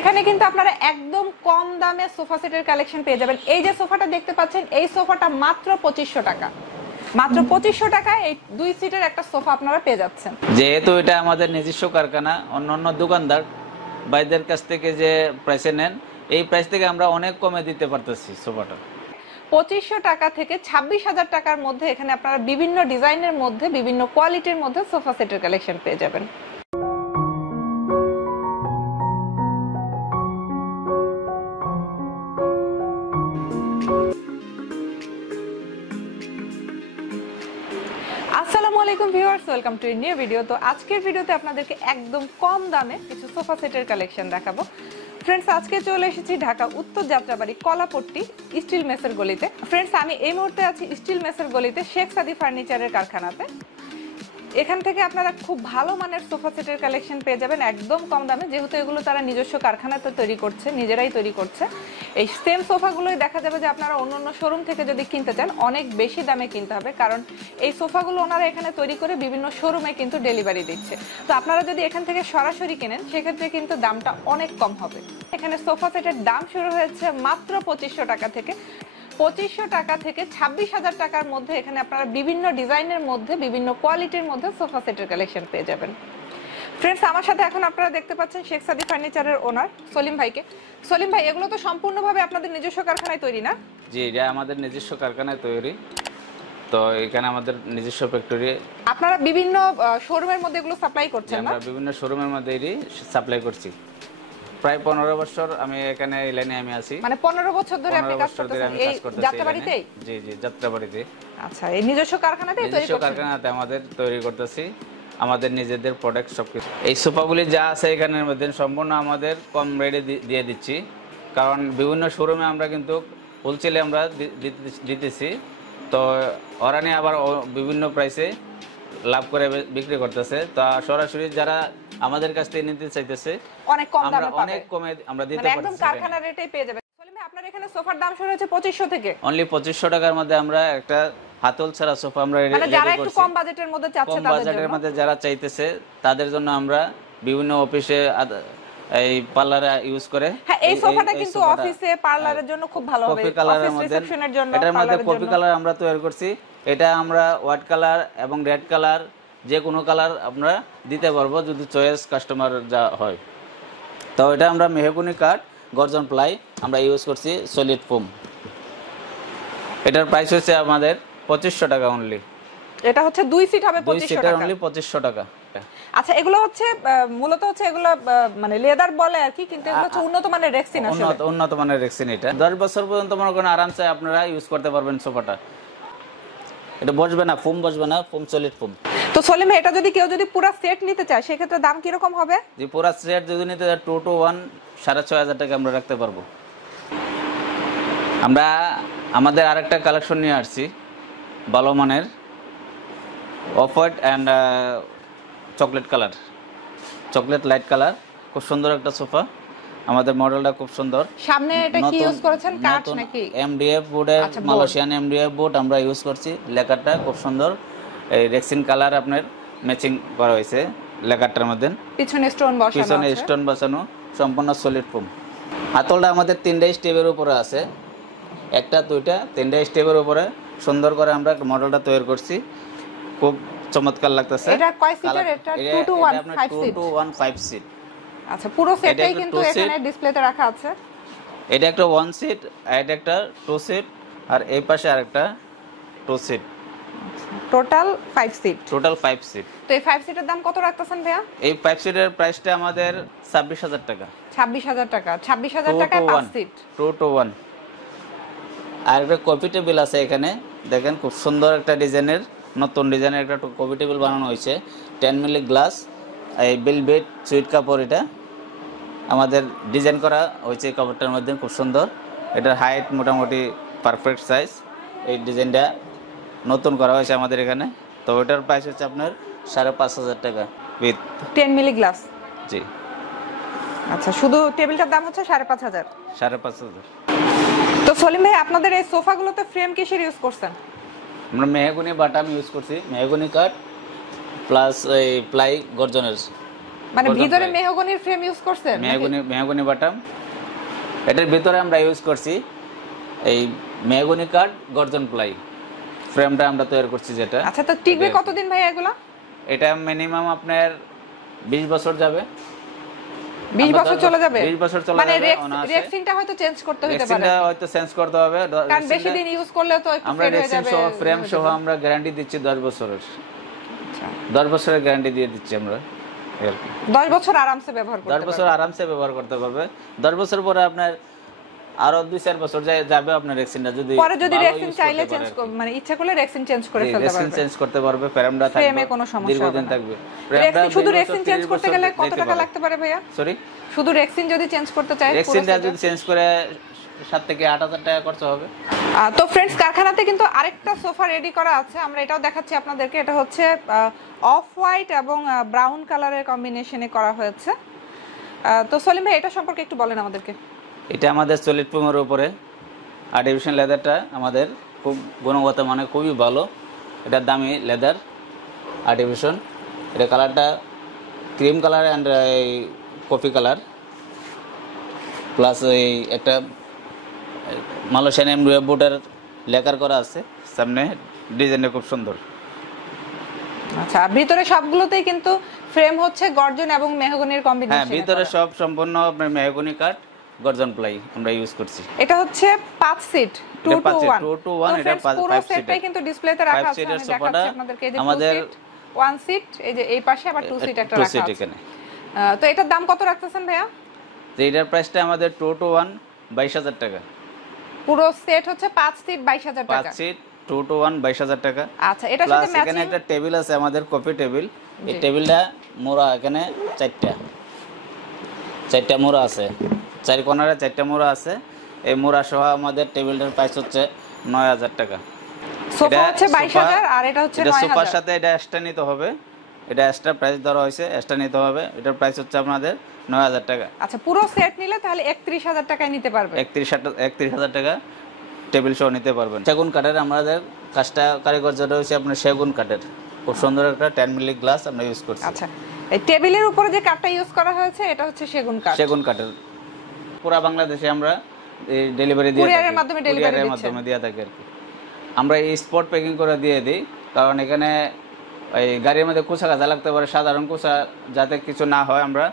এখানে কিন্তু আপনারা একদম কম দামে সোফা সেটের কালেকশন পেয়ে যাবেন। এই যে সোফাটা দেখতে পাচ্ছেন, এই সোফাটা মাত্র 2500 টাকা। মাত্র 2500 টাকায় এই 2 সিটের একটা সোফা আপনারা পেয়ে যাচ্ছেন। যেহেতু এটা আমাদের নিজস্ব কারখানা, অন্যান্য দোকানদার ভাইদের কাছ থেকে যে প্রাইসে নেন, এই প্রাইস থেকে আমরা অনেক কমে দিতে পারতেছি সোফাটা। 2500 টাকা থেকে 26,000 টাকার মধ্যে এখানে আপনারা বিভিন্ন ডিজাইনের মধ্যে, বিভিন্ন কোয়ালিটির মধ্যে সোফা সেটের কালেকশন পেয়ে যাবেন। আসসালামু আলাইকুম viewers, welcome to new video. তো আজকের ভিডিওতে আপনাদেরকে একদম কম দামে কিছু সোফা সেটের কালেকশন দেখাবো। ফ্রেন্ডস, আজকে চলে এসেছি ঢাকা উত্তর যাত্রাবাড়ি কলাপট্টি স্টিল মেসের গলিতে। ফ্রেন্ডস, আমি এই মুহূর্তে আছি স্টিল মেসের গলিতে শেখ সাদি ফার্নিচারের কারখানাতে। এখান থেকে আপনারা খুব ভালো মানের সোফা সেটের কালেকশন পেয়ে যাবেন একদম কম দামে, যেহেতু এগুলো তারা নিজস্ব কারখানাতে তৈরি করছে, নিজেরাই তৈরি করছে। এই সেম সোফাগুলোই দেখা যাবে যে আপনারা অন্য শোরুম থেকে যদি কিনতে চান অনেক বেশি দামে কিনতে হবে, কারণ এই সোফাগুলো ওনারা এখানে তৈরি করে বিভিন্ন শোরুমে কিন্তু ডেলিভারি দিচ্ছে। তো আপনারা যদি এখান থেকে সরাসরি কেনেন সেক্ষেত্রে কিন্তু দামটা অনেক কম হবে। এখানে সোফা সেটের দাম শুরু হয়েছে মাত্র 2500 টাকা থেকে। 2500 টাকা থেকে 26,000 টাকার মধ্যে এখানে আপনারা বিভিন্ন ডিজাইনের মধ্যে, বিভিন্ন কোয়ালিটির মধ্যে সোফা সেটের কালেকশন পেয়ে যাবেন। ফ্রেন্ডস, আমার সাথে এখন আপনারা দেখতে পাচ্ছেন শেখ সাদি ফার্নিচারের ওনার সলিম ভাইকে। সলিম ভাই, এগুলো তো সম্পূর্ণভাবে আপনাদের নিজস্ব কারখানায় তৈরি না? জি, এটা আমাদের নিজস্ব কারখানায় তৈরি। তো এখানে আমাদের নিজস্ব ফ্যাক্টরি। আপনারা বিভিন্ন শোরুমের মধ্যে এগুলো সাপ্লাই করছেন না? আমরা বিভিন্ন শোরুমের মধ্যে এটি সাপ্লাই করছি। প্রায় 15 বছর আমি এখানে এই লাইনে আমি আছি। মানে 15 বছর ধরে আপনি কাজ করতেছেন এই যাত্রাবাড়িতেই? জি জি, যাত্রাবাড়িতে। আচ্ছা, এই নিজস্ব কারখানাতেই তৈরি করছেন? নিজস্ব কারখানাতে আমাদের তৈরি করতেছি, আমাদের নিজেদের প্রোডাক্ট সবকিছু। এই সোফাগুলি যা আছে এখানের মধ্যে সম্পূর্ণ আমাদের কম রেটে দিয়ে দিচ্ছি, কারণ বিভিন্ন শোরুমে আমরা কিন্তু হোলসেলে আমরা দিতেছি। তো ওরা নিয়ে আবার বিভিন্ন প্রাইসে লাভ করে বিক্রি করতেছে। তো সরাসরি যারা আমাদের কাছ থেকে নিতে চাইতেছে অনেক কম দামে পাবে, অনেক কমে আমরা দিতে পারছি, পারছি, একদম কারখানা রেটেই পেয়ে যাবেন। সলিম ভাই, আপনার এখানে সোফার দাম শুরু হচ্ছে 2500 থেকে। অনলি 2500 টাকার মধ্যে আমরা একটা হাতল ছাড়া সোফা আমরা রেডি করছি। যারা একটু কম বাজেটের মধ্যে চাচ্ছে, কম বাজেটের মধ্যে যারা চাইতেছে তাদের জন্য আমরা বিভিন্ন অফিসে এই পার্লারে ইউজ করে। হ্যাঁ, এই সোফাটা কিন্তু অফিসে পার্লারের জন্য খুব ভালো হবে। কফি কালারের মধ্যে, এটার মধ্যে কফি কালার আমরা তৈরি করছি। এটা আমরা হোয়াইট কালার এবং রেড কালার যে কোনো কালার আমরা দিতে পারবো যদি চয়েস কাস্টমার যা হয়। তো এটা আমরা মেহগনি কাঠ, গর্জন প্লাই আমরা ইউজ করছি, সলিড ফোম। এটার প্রাইস হচ্ছে আমাদের 2500 টাকা অনলি। এটা হচ্ছে 2 সিট হবে 2500 টাকা অনলি 2500 টাকা। আচ্ছা, এগুলো হচ্ছে মূলত হচ্ছে এগুলো মানে লেদার বলে আর কি, কিন্তু এগুলো হচ্ছে উন্নত মানের রেক্সিন। আসলে উন্নত মানের রেক্সিন। এটা 10 বছর পর্যন্ত মনে করেন আরামসে আপনারা ইউজ করতে পারবেন সোফাটা। এটা বসবে না, ফোম বসবে না, ফোম সলিড ফোম। তো সলিম, এটা যদি কেউ পুরো সেট নিতে চায় সেক্ষেত্রে দাম কি রকম হবে? যে পুরো সেট যদি নিতে চায় 2 to 1 6500 টাকা আমরা রাখতে পারবো। আমরা আমাদের আরেকটা কালেকশন নিয়ে আসছি ভালো মানের, off white and chocolate colour, chocolate light colour. খুব সুন্দর একটা সোফা, আমাদের মডেলটা খুব সুন্দর। সামনে এটা কি ইউজ করেছেন, কাঠ নাকি? এমডিএফ বোর্ডের, মালয়েশিয়ান এমডিএফ বোর্ড আমরা ইউজ করছি। লেখাটা খুব সুন্দর, এই রেক্সিন কালার আপনার ম্যাচিং করা হয়েছে লেখাটার মধ্যে। পিছনে স্টোন বসানো আছে, পিছনে স্টোন বসানো, সম্পূর্ণ সলিড ফোম। হাতলটা আমাদের 3টা স্টেপের উপরে আছে, একটা দুইটা 3টা স্টেপের উপরে সুন্দর করে আমরা মডেলটা তৈরি করছি। খুব চমৎকার লাগতেছে। এটা কয় সিটের? এটা 2 to 1 5 সিট। 2 to 1 5 seat. আচ্ছা, পুরো সেটটাই কিন্তু এখানে ডিসপ্লেতে রাখা আছে। এটা একটা 1 সিট, এটা একটা 2 সিট, আর এই পাশে আরেকটা 2 seat. Total 5 seat. Total 5 seat. তো এই 5 সিটের দাম কত রাখতেছেন ভাইয়া? এই 5 সিটের প্রাইসটা আমাদের 26000 টাকা। 26000 টাকা। 26000 টাকায় 5 সিট। 2 to 1। আর একটা কফি টেবিল আছে এখানে, দেখেন খুব সুন্দর একটা ডিজাইনের, নতুন ডিজাইনের একটা কফি টেবিল বানানো হয়েছে। 10 মিলি গ্লাস, এই বেলভেট সুইট কাপড়, এটা আমাদের ডিজাইন করা হয়েছে কাপড়টার মধ্যে, খুব সুন্দর। এটার হাইট মোটামুটি পারফেক্ট সাইজ। এই ডিজাইনটা নতুন করা হয়েছে আমাদের এখানে। তো ওটার প্রাইস হচ্ছে আপনার 5500 টাকা উইথ 10 মিলি গ্লাস। জি। আচ্ছা, শুধু টেবিলটার দাম হচ্ছে 5500। 5500। তো সলিম ভাই, আপনাদের এই সোফাগুলোতে ফ্রেম কিসের ইউজ করছেন? আমরা মেহগনি বাটাম ইউজ করছি, মেহগনি কাঠ প্লাস এই প্লাই গর্জনের। মানে ভিতরে মেহগনির ফ্রেম ইউজ করছেন? মেহগনি বাটাম। এটার ভিতরে আমরা ইউজ করছি এই মেহগনি কাঠ গর্জন প্লাই ফ্রেমটা আমরা তৈরি করছি যেটা। আচ্ছা, তো টিকবে কতদিন ভাই এগুলা? এটা মিনিমাম আপনার 20 বছর যাবে। 20 বছর চলে যাবে? 20 বছর চলে মানে যাবে। রেক্সিনটা হয়তো চেঞ্জ করতে হতে পারে। রেক্সিনটা হয়তো চেঞ্জ করতে হবে, কারণ বেশি দিন ইউজ করলে তো একটু আমরা রেক্সিন সহ ফ্রেম সহ আমরা গ্যারান্টি দিচ্ছি 10 বছরের। আচ্ছা, 10 বছরের গ্যারান্টি দিয়ে দিচ্ছি আমরা। 10 বছর আরামসে ব্যবহার করতে পারবে। 10 বছর আরামসে ব্যবহার করতে পারবে। 10 বছর পরে আপনার আরো 2-4 বছর যাবে আপনার রেক্সিনটা। যদি রেক্সিন চাইলে চেঞ্জ মানে ইচ্ছা করলে রেক্সিন চেঞ্জ করে ফেলতে পারবে। রেক্সিন চেঞ্জ করতে পারবে, ফ্রেমটা থাকবে, ফ্রেমে কোনো সমস্যা হবে না, দীর্ঘদিন থাকবে। ফ্রেমটা শুধু রেক্সিন চেঞ্জ করতে গেলে কত টাকা লাগতে পারে ভাইয়া? সরি, শুধু রেক্সিন যদি চেঞ্জ করতে চাই, রেক্সিনটা যদি চেঞ্জ করে 7 থেকে 8,000 টাকা খরচ হবে। তো ফ্রেন্ডস, কারখানাতে কিন্তু আরেকটা সোফা রেডি করা আছে, আমরা এটাও দেখাচ্ছি আপনাদেরকে। এটা হচ্ছে অফ হোয়াইট এবং ব্রাউন কালারের কম্বিনেশনে করা হয়েছে। তো সলিম ভাই, এটা সম্পর্কে একটু বলেন আমাদেরকে। এটা আমাদের সলিড ফোমের উপরে আর্টিফিশিয়াল লেদারটা আমাদের খুব গুণগত মানে খুবই ভালো। এটা দামি লেদার আর্টিফিশিয়াল। এটা কালারটা cream colour and coffee colour, plus এই একটা মালয়েশিয়ান এমডিএফ বোর্ডের লেকার করা আছে সামনে, ডিজাইনটা খুব সুন্দর। আচ্ছা, আর ভিতরে সবগুলোতেই কিন্তু ফ্রেম হচ্ছে গর্জন এবং মেহগনির কম্বিনেশন। হ্যাঁ, ভিতরে সব সম্পূর্ণ আপনার মেহগনি কাঠ গর্জন প্লাই আমরা ইউজ করছি। এটা হচ্ছে 5 সিট 2 to 1 এটা 5 সিট। সেটটাই কিন্তু ডিসপ্লেতে রাখা আছে। আমি দেখাচ্ছি আপনাদেরকে। এই যে আমাদের 1 সিট, এই যে এই পাশে আবার 2 সিট একটা রাখা আছে। তো এটার দাম কত রাখতেছেন ভাইয়া? তো এটার প্রাইসটা আমাদের 2 to 1 22,000 টাকা। পুরো সেট হচ্ছে 5 সিট 22,000 টাকা। 5 সিট 2 to 1 22,000 টাকা। আচ্ছা, এটার সাথে ম্যাচিং এখানে একটা টেবিল আছে আমাদের, কফি টেবিল। এই টেবিলটা মোড়া, এখানে 4টা মোড়া আছে, 4 কোণারে 4টা মোড়া আছে। এই মোড়া সহ আমাদের টেবিলটার প্রাইস হচ্ছে 9,000 টাকা। সোফা হচ্ছে 22,000 আর এটা হচ্ছে 9,000। সোফার সাথে এটা এক্সট্রা নিতে হবে, এটা এক্সট্রা প্রাইস ধরা হয়েছে, এক্সট্রা নিতে হবে। এটার প্রাইস হচ্ছে আপনাদের 9,000 টাকা। আচ্ছা, পুরো সেট নিলে তাহলে 31,000 টাকায় নিতে পারবে। 31,000 টাকা টেবিল সহ নিতে পারবেন। সেগুন কাঠের আমাদের কাজটা কারিগর যেটা হচ্ছে আপনার সেগুন কাঠের, খুব সুন্দর একটা 10 মিলি গ্লাস আমরা ইউজ করছি। আচ্ছা, এই টেবিলের উপরে যে কাঠটা ইউজ করা হয়েছে এটা হচ্ছে সেগুন কাঠ। সেগুন কাঠের পুরো বাংলাদেশে আমরা ডেলিভারি দিয়ে থাকি, কুরিয়ারের মাধ্যমে দিয়ে থাকি আর কি। আমরা এই স্পট প্যাকিং করে দিয়ে দিই, কারণ এখানে এই গাড়ির মধ্যে কুচা কাজা লাগতে পারে, সাধারণ কুচা যাতে কিছু না হয়, আমরা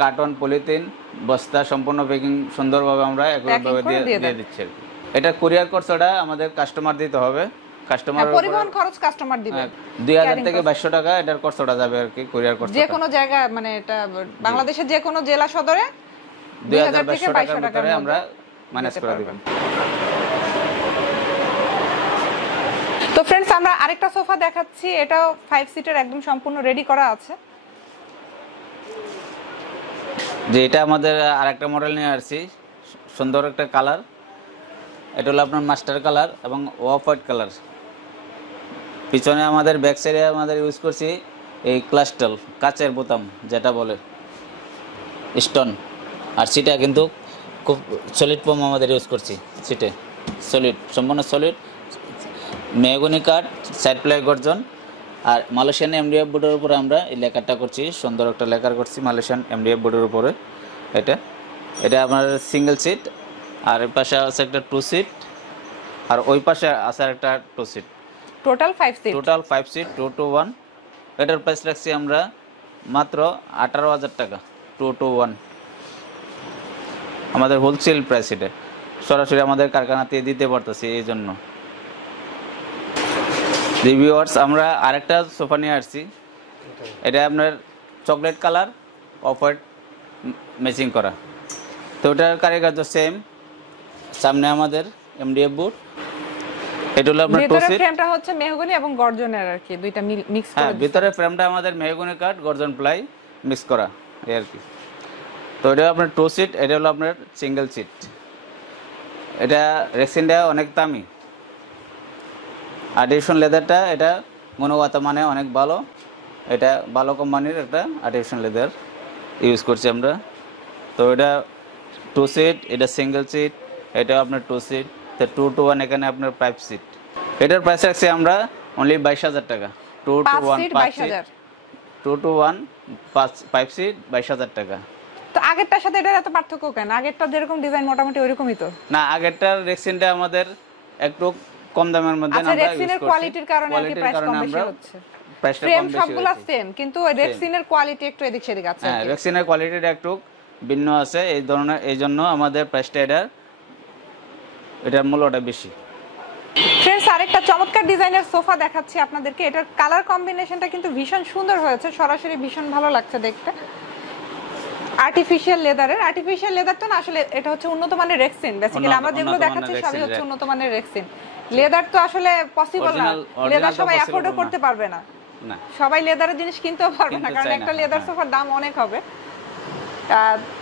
কার্টন, পলিথিন, বস্তা সম্পূর্ণ প্যাকিং সুন্দরভাবে আমরা একইভাবে দিয়ে দিচ্ছি আর কি। এটা কুরিয়ার খরচটা আমাদের কাস্টমার দিতে হবে। কাস্টমার পরিবহন খরচ কাস্টমার দিবে। 2000 থেকে 2200 টাকা এটার খরচটা যাবে আর কি, কুরিয়ার খরচ। যে কোনো জায়গা, মানে এটা বাংলাদেশের যে কোনো জেলা সদরে 2000 থেকে 2200 টাকায় আমরা ম্যানেজ করে দেব। তো ফ্রেন্ডস, আমরা আরেকটা সোফা দেখাচ্ছি। এটাও 5 সিটের, একদম সম্পূর্ণ রেডি করা আছে। যে এটা আমাদের আরেকটা মডেল নিয়ে আসছি, সুন্দর একটা কালার। এটা হলো আপনার মাস্টার কালার এবং অফ হোয়াইট কালার। পিছনে আমাদের ব্যাক সাইডে আমাদের ইউজ করছি এই ক্লাস্টাল কাচের বোতাম যেটা বলে স্টোন, আর সিটা কিন্তু খুব সলিড ফোম আমাদের ইউজ করছি। সিটে সলিড, সম্পূর্ণ সলিড মেহগনি কাঠ, সাইড প্লাই গর্জন, আর মালয়েশিয়ান এমডিএফ বোর্ডের উপরে আমরা এই লেকারটা করছি, সুন্দর একটা লেকার করছি মালয়েশিয়ান এমডিএফ বোর্ডের উপরে। এটা আপনার সিঙ্গেল সিট, আর এই পাশে আছে একটা 2 সিট, আর ওই পাশে আছে একটা 2 সিট। Total 5 seat 2 to 1। এটার প্রাইস রাখছি আমরা মাত্র 18,000 টাকা। 2 to 1 আমাদের হোলসেল প্রাইস, এটা সরাসরি আমাদের কারখানাতে দিতে পারতেছি। এই জন্য রিভিউয়ার্স, আমরা আরেকটা সোফা নিয়ে আসছি। এটা আপনার chocolate colour, off white matching করা। তো ওটার কারিগর সেম, সামনে আমাদের এমডিএফ বোর্ড। এটা হলো আপনার 2 সিট। ফ্রেমটা হচ্ছে মেহগনি এবং গর্জনের আর কি, দুইটা মিক্স করে। হ্যাঁ, ভিতরে ফ্রেমটা আমাদের মেহগনি কাঠ, গর্জন প্লাই মিক্স করা এই আর কি। তো এটা আপনার 2 সিট, এটা হলো আপনার সিঙ্গেল সিট। এটা রেক্সিনটা অনেক দামি, আর্টিফিশিয়াল লেদারটা এটা গুণগত মানে অনেক ভালো। এটা ভালো কোম্পানির একটা আর্টিফিশিয়াল লেদার ইউজ করছি আমরা। তো এটা 2 সিট, এটা সিঙ্গেল সিট, এটা আপনার 2 সিট। তো 2 to 1 এখানে আপনার 5 সিট। এটার প্রাইস রাখছি আমরা অনলি 22,000 টাকা। 2 to 1 5 সিট 2 to 1 5 সিট 22,000 টাকা। তো আগেরটার সাথে এটার এত পার্থক্য কেন? আগেরটা যেরকম ডিজাইন মোটামুটি ওইরকমই তো। না, আগেরটার রেক্সিনটা আমাদের একটু কম দামের মধ্যে আমরা ইউজ করছি। রেক্সিনের কোয়ালিটির কারণে আর কি প্রাইস কম বেশি হচ্ছে। ফ্রেম সবগুলা সেম, কিন্তু ওই রেক্সিনের কোয়ালিটি একটু এদিক সেদিক আছে। হ্যাঁ, রেক্সিনের কোয়ালিটিটা একটু ভিন্ন আছে, এই ধরনের, এই জন্য আমাদের প্রাইসটা এটার মূল্যটা বেশি। ফ্রেন্ডস, আরেকটা চমৎকার ডিজাইনের সোফা দেখাচ্ছি আপনাদেরকে। এটার কালার কম্বিনেশনটা কিন্তু ভীষণ সুন্দর হয়েছে, সরাসরি ভীষণ ভালো লাগছে দেখতে। আর্টিফিশিয়াল লেদারটা না, আসলে এটা হচ্ছে উন্নত মানের রেক্সিন। বেসিক্যালি আমরা যেগুলো দেখাচ্ছি সবই হচ্ছে উন্নত মানের রেক্সিন। লেদার তো আসলে পসিবল না, লেদার সবাই অ্যাফোর্ডও করতে পারবে না। সবাই লেদারের জিনিস কিনতেও পারবে না, কারণ একটা লেদার সোফার দাম অনেক হবে।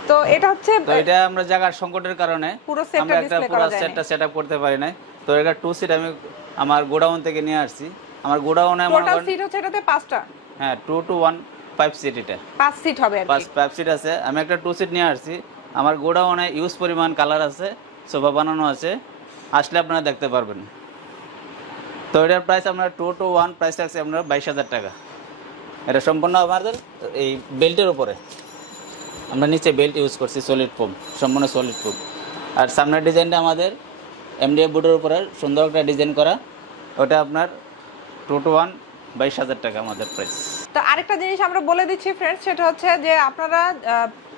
তো এটা হচ্ছে, তো এটা আমরা জায়গার সংকটের কারণে পুরো সেটটা ডিসপ্লে করা যায় না, সেটটা সেটআপ করতে পারি না। তো এটা 2 সিট আমি আমার গোডাউন থেকে নিয়ে আসছি। আমার গোডাউনে টোটাল সিট হচ্ছে এটাতে 5টা। হ্যাঁ, 2 to 1 5 সিট, এটা 5 সিট হবে আর কি। 5 সিট আছে। আমি একটা 2 সিট নিয়ে আসছি। আমার গোডাউনে ইউজ পরিমাণ কালার আছে, সোফা বানানো আছে, আসলে আপনারা দেখতে পারবেন। তো এটার প্রাইস আমরা 2 to 1 প্রাইস আছে আমরা 22,000 টাকা। এটা সম্পূর্ণ আমাদের এই বেল্টের উপরে, আমরা নিচে বেল্ট ইউজ করছি সলিড ফোম, সম্পূর্ণ সলিড ফোম। আর সামনের ডিজাইনটা আমাদের এমডিএফ বোর্ডের উপরে সুন্দর একটা ডিজাইন করা, ওটা আপনার 2 to 1 22,000 টাকা আমাদের প্রাইস। তো আরেকটা জিনিস আমরা বলে দিচ্ছি ফ্রেন্ডস, সেটা হচ্ছে যে আপনারা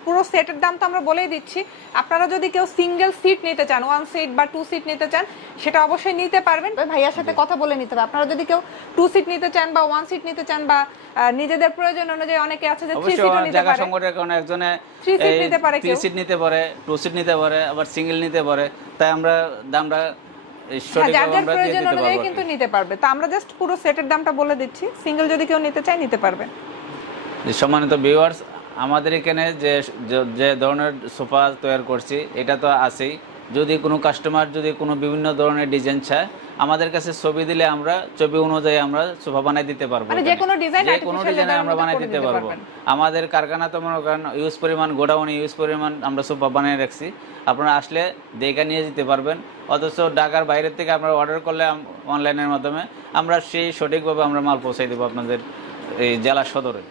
পুরো সেটের দাম তো আমরা বলেই দিচ্ছি। আপনারা যদি কেউ সিঙ্গেল সিট নিতে চান, 1 সিট বা 2 সিট নিতে চান, সেটা অবশ্যই নিতে পারবেন। ভাইয়ার সাথে কথা বলে নিতে হবে। আপনারা যদি কেউ 2 সিট নিতে চান বা 1 সিট নিতে চান, বা নিজেদের প্রয়োজন অনুযায়ী অনেকে আছে যে 3 সিটও নিতে পারে, সংকটের কারণে একজনে 3 সিট নিতে পারে, 3 সিট নিতে পারে, 2 সিট নিতে পারে, আবার সিঙ্গেল নিতে পারে। তাই আমরা দামটা যার প্রয়োজন অনুযায়ী কিন্তু নিতে পারবে। তো আমরা জাস্ট পুরো সেটের দামটা বলে দিচ্ছি, সিঙ্গেল যদি কেউ নিতে চায় নিতে পারবে। সম্মানিত ভিউয়ার্স, আমাদের এখানে যে ধরনের সোফা তৈরি করছি এটা তো আছেই। যদি কোনো কাস্টমার যদি কোনো বিভিন্ন ধরনের ডিজাইন চায়, আমাদের কাছে ছবি দিলে আমরা ছবি অনুযায়ী আমরা সোফা বানিয়ে দিতে পারবো। মানে যে কোনো ডিজাইন আমরা বানিয়ে দিতে পারবো। আমাদের কারখানা তো মনে করেন ইউজ পরিমাণ, গোডাউনে ইউজ পরিমাণ আমরা সোফা বানিয়ে রাখছি। আপনারা আসলে দেখে নিয়ে যেতে পারবেন। অথচ ঢাকার বাইরের থেকে আমরা অর্ডার করলে অনলাইনের মাধ্যমে আমরা সেই সঠিকভাবে আমরা মাল পৌঁছাই দেবো আপনাদের এই জেলা সদরে।